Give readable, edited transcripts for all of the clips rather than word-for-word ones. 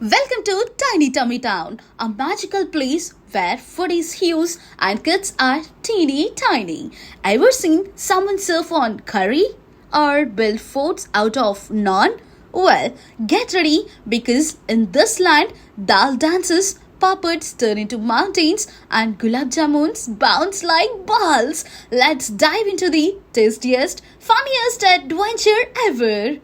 Welcome to Tiny Tummy Town, a magical place where food is huge and kids are teeny tiny. Ever seen someone serve on curry or build forts out of naan? Well, get ready because in this land, dal dances, puppets turn into mountains, and gulab jamuns bounce like balls. Let's dive into the tastiest, funniest adventure ever.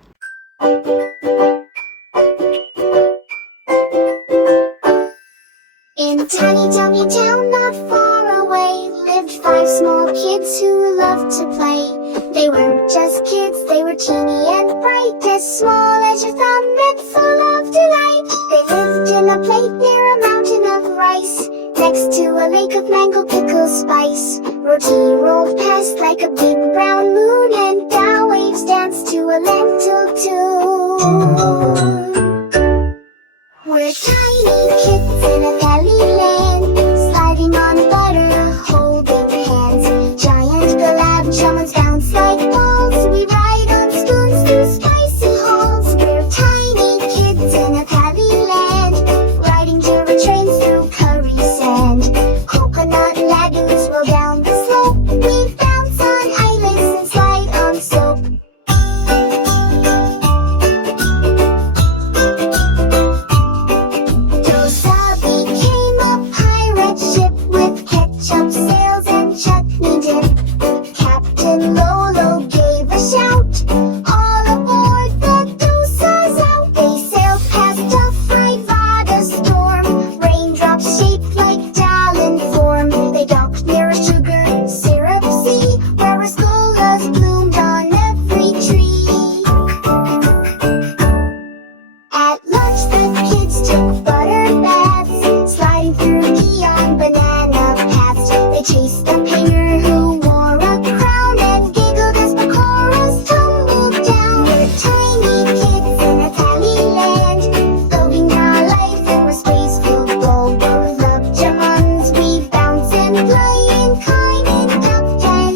In tiny tummy town not far away lived five small kids who loved to play. They weren't just kids, they were teeny and bright, as small as your thumb and full of delight. They lived in a plate near a mountain of rice, next to a lake of mango pickle spice. Roti rolled past like a big brown moon, and bow waves danced to a lentil tune. We're tiny kids in a valley land, sliding on butter, holding hands. Giant gulab jamuns bounce like balls. We ride on spoons through spicy halls. We're tiny kids in a valley land, riding jewelry trains through curry sand. Coconut lagoons roll down the slope. We bounce on islands and slide on soap. Chased the painter who wore a crown and giggled as the chorus tumbled down. We're tiny kids in a tiny land, floating our life in space filled gold. Gulab jamuns, we bounce and play in kind and up hey.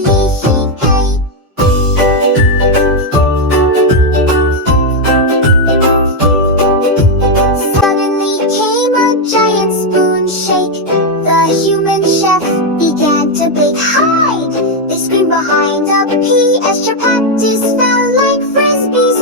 Suddenly came a giant spoon shake. The human chef began to bake. Hide! They screamed behind a pea as chapatis fell like frisbees.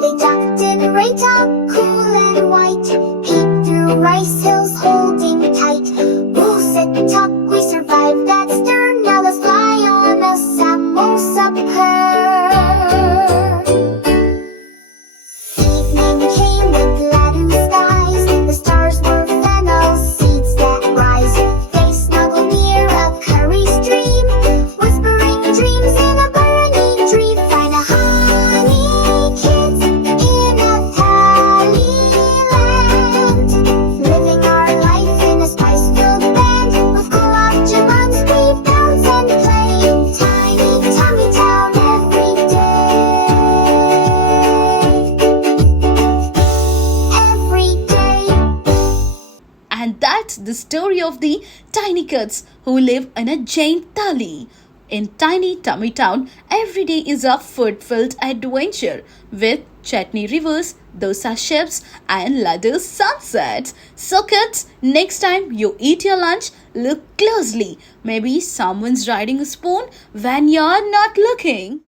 They ducked in rata, cool and white, peeked through rice hills holding tight. Woo said tuck, we survived that stir. Now let's fly on a samosa purr. Evening came with laddu skies. The stars were fennel seeds that rise. They snuggled near a curry stream, whispering dreams in a burning tree. Find a honey kids in a tally land, living our life in a spice-filled band. With gulab jamuns we bounce and play in tiny tummy town every day. Every day. And that's the story of the tiny kids who live in a giant thali. In Tiny Tummy Town, every day is a food-filled adventure with chutney rivers, dosa ships, and laddu sunsets. So kids, next time you eat your lunch, look closely. Maybe someone's riding a spoon when you're not looking.